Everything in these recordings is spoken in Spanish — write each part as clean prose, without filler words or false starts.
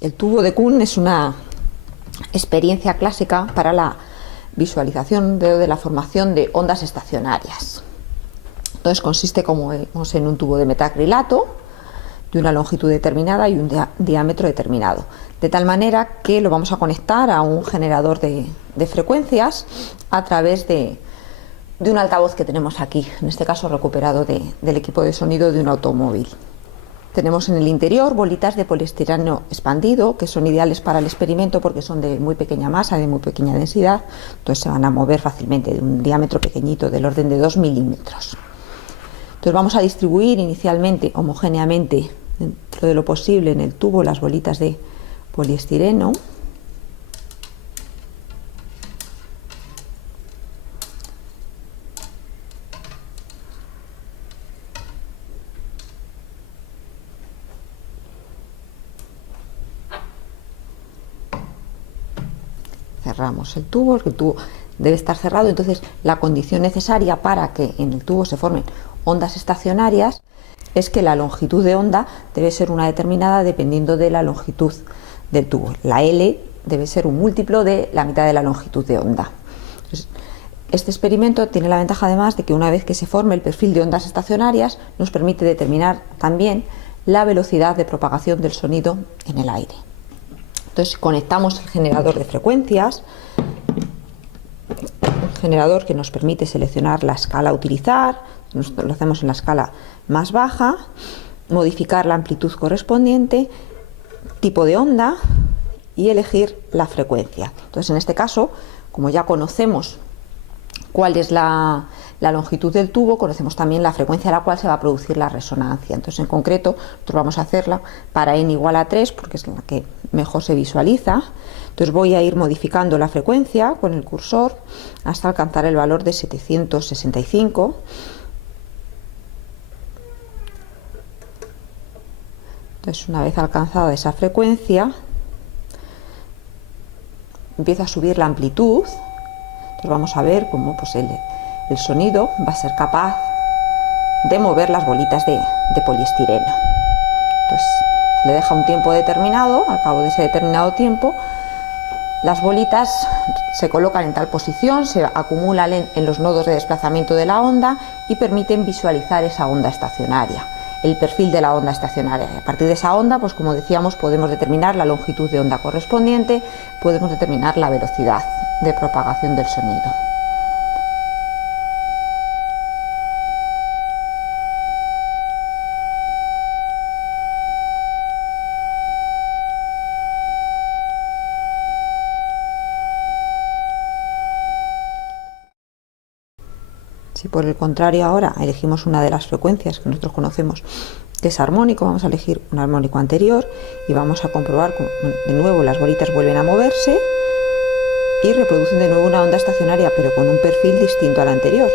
El tubo de Kuhn es una experiencia clásica para la visualización de la formación de ondas estacionarias. Entonces consiste, como vemos, en un tubo de metacrilato de una longitud determinada y un diámetro determinado, de tal manera que lo vamos a conectar a un generador de frecuencias a través de un altavoz que tenemos aquí, en este caso recuperado del equipo de sonido de un automóvil. Tenemos en el interior bolitas de poliestireno expandido, que son ideales para el experimento porque son de muy pequeña masa, de muy pequeña densidad, entonces se van a mover fácilmente, de un diámetro pequeñito, del orden de 2 milímetros. Entonces vamos a distribuir inicialmente homogéneamente, dentro de lo posible, en el tubo las bolitas de poliestireno. Cerramos el tubo debe estar cerrado, entonces la condición necesaria para que en el tubo se formen ondas estacionarias es que la longitud de onda debe ser una determinada dependiendo de la longitud del tubo. La L debe ser un múltiplo de la mitad de la longitud de onda. Entonces, este experimento tiene la ventaja además de que una vez que se forme el perfil de ondas estacionarias nos permite determinar también la velocidad de propagación del sonido en el aire. Entonces conectamos el generador de frecuencias, un generador que nos permite seleccionar la escala a utilizar, lo hacemos en la escala más baja, modificar la amplitud correspondiente, tipo de onda y elegir la frecuencia. Entonces en este caso, como ya conocemos cuál es la longitud del tubo, conocemos también la frecuencia a la cual se va a producir la resonancia. Entonces en concreto nosotros vamos a hacerla para n igual a 3 porque es la que mejor se visualiza. Entonces voy a ir modificando la frecuencia con el cursor hasta alcanzar el valor de 765. Entonces una vez alcanzada esa frecuencia empiezo a subir la amplitud. Entonces vamos a ver cómo pues, el sonido va a ser capaz de mover las bolitas de poliestireno. Entonces le deja un tiempo determinado, al cabo de ese determinado tiempo las bolitas se colocan en tal posición, se acumulan en los nodos de desplazamiento de la onda y permiten visualizar esa onda estacionaria, el perfil de la onda estacionaria. Y a partir de esa onda, pues como decíamos, podemos determinar la longitud de onda correspondiente, podemos determinar la velocidad de propagación del sonido. Si por el contrario ahora elegimos una de las frecuencias que nosotros conocemos que es armónico, vamos a elegir un armónico anterior y vamos a comprobar que de nuevo las bolitas vuelven a moverse y reproducen de nuevo una onda estacionaria, pero con un perfil distinto al anterior.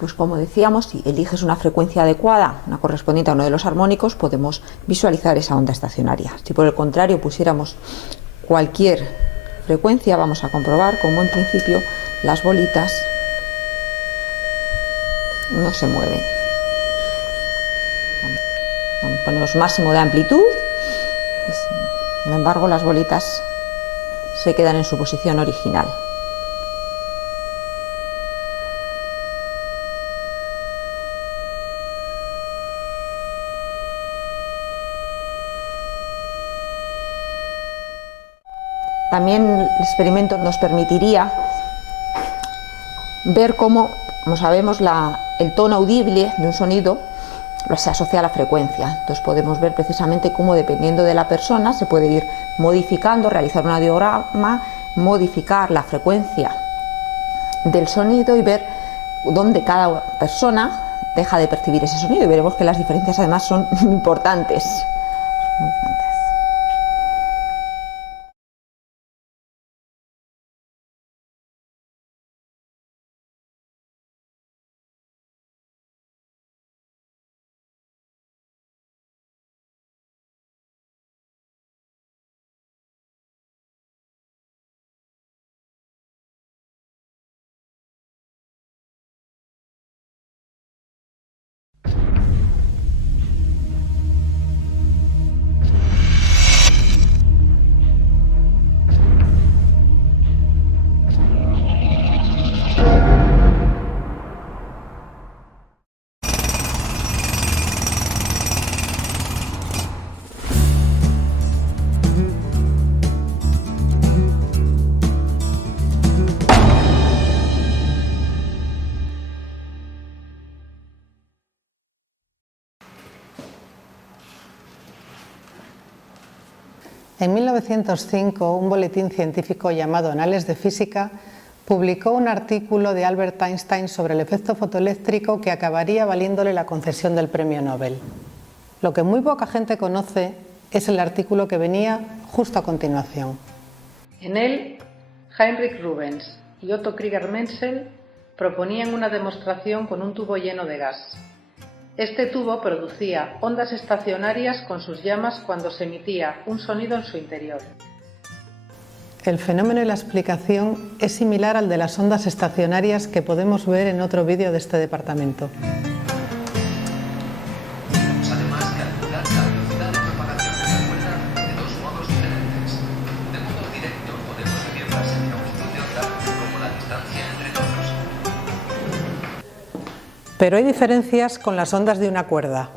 Pues como decíamos, si eliges una frecuencia adecuada, una correspondiente a uno de los armónicos, podemos visualizar esa onda estacionaria. Si por el contrario pusiéramos cualquier frecuencia, vamos a comprobar cómo en principio las bolitas no se mueven. Ponemos máximo de amplitud, sin embargo las bolitas se quedan en su posición original. También el experimento nos permitiría ver cómo, como sabemos, el tono audible de un sonido se asocia a la frecuencia. Entonces podemos ver precisamente cómo, dependiendo de la persona, se puede ir modificando, realizar un audiograma, modificar la frecuencia del sonido y ver dónde cada persona deja de percibir ese sonido. Y veremos que las diferencias además son importantes. En 1905, un boletín científico llamado Anales de Física publicó un artículo de Albert Einstein sobre el efecto fotoeléctrico que acabaría valiéndole la concesión del premio Nobel. Lo que muy poca gente conoce es el artículo que venía justo a continuación. En él, Heinrich Rubens y Otto Krieger-Menzel proponían una demostración con un tubo lleno de gas. Este tubo producía ondas estacionarias con sus llamas cuando se emitía un sonido en su interior. El fenómeno y la explicación es similar al de las ondas estacionarias que podemos ver en otro vídeo de este departamento. Podemos además calcular la velocidad de propagación de la cuerda de dos modos diferentes. De modo directo podemos medirlas en longitud de onda como la distancia entre nodos. Pero hay diferencias con las ondas de una cuerda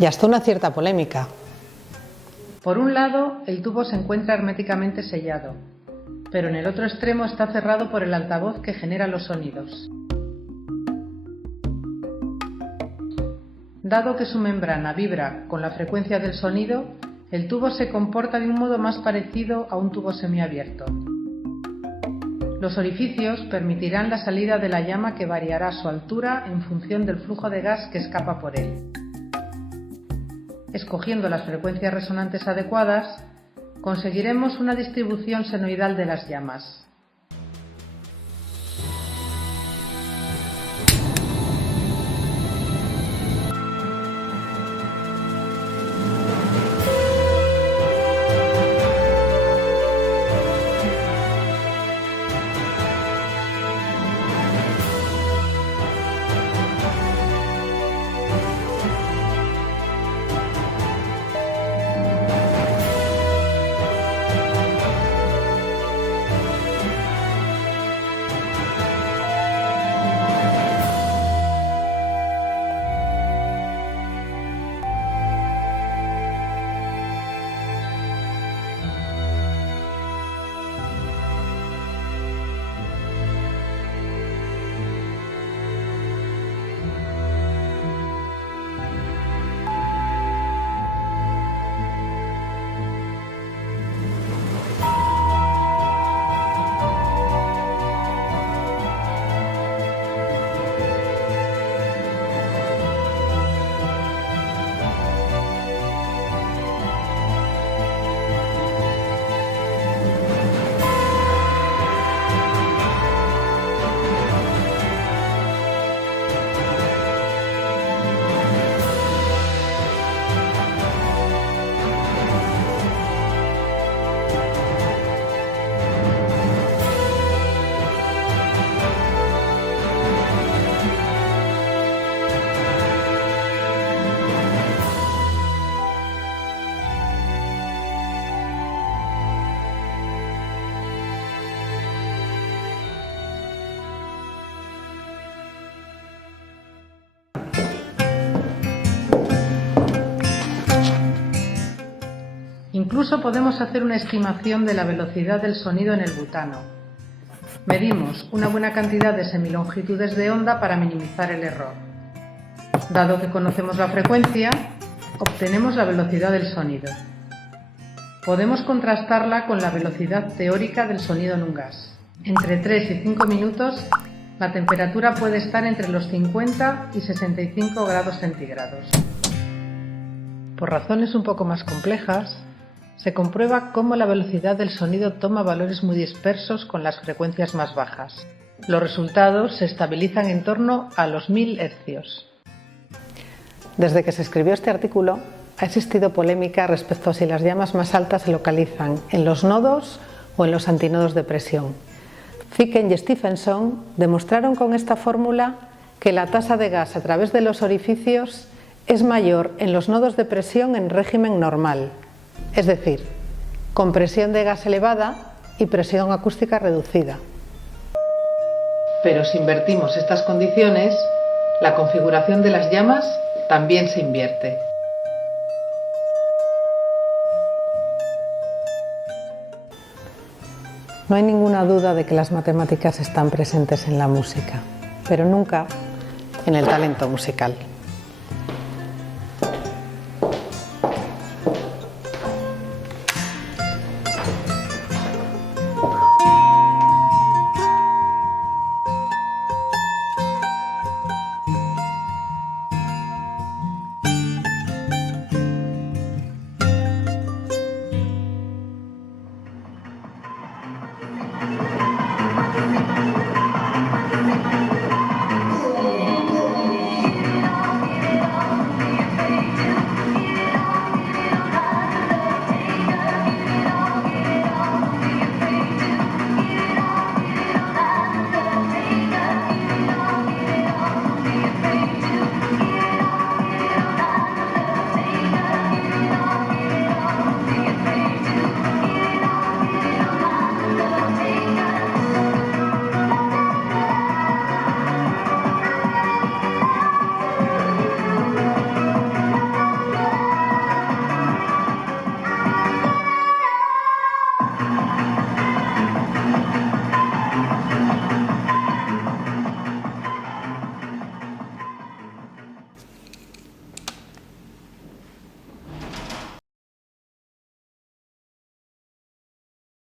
y hasta una cierta polémica. Por un lado, el tubo se encuentra herméticamente sellado, pero en el otro extremo está cerrado por el altavoz que genera los sonidos. Dado que su membrana vibra con la frecuencia del sonido, el tubo se comporta de un modo más parecido a un tubo semiabierto. Los orificios permitirán la salida de la llama que variará su altura en función del flujo de gas que escapa por él. Escogiendo las frecuencias resonantes adecuadas, conseguiremos una distribución senoidal de las llamas. Incluso podemos hacer una estimación de la velocidad del sonido en el butano. Medimos una buena cantidad de semilongitudes de onda para minimizar el error. Dado que conocemos la frecuencia, obtenemos la velocidad del sonido. Podemos contrastarla con la velocidad teórica del sonido en un gas. Entre 3 y 5 minutos, la temperatura puede estar entre los 50 y 65 grados centígrados. Por razones un poco más complejas, se comprueba cómo la velocidad del sonido toma valores muy dispersos con las frecuencias más bajas. Los resultados se estabilizan en torno a los 1000 hercios. Desde que se escribió este artículo, ha existido polémica respecto a si las llamas más altas se localizan en los nodos o en los antinodos de presión. Ficken y Stephenson demostraron con esta fórmula que la tasa de gas a través de los orificios es mayor en los nodos de presión en régimen normal, es decir, con presión de gas elevada y presión acústica reducida. Pero si invertimos estas condiciones, la configuración de las llamas también se invierte. No hay ninguna duda de que las matemáticas están presentes en la música, pero nunca en el talento musical.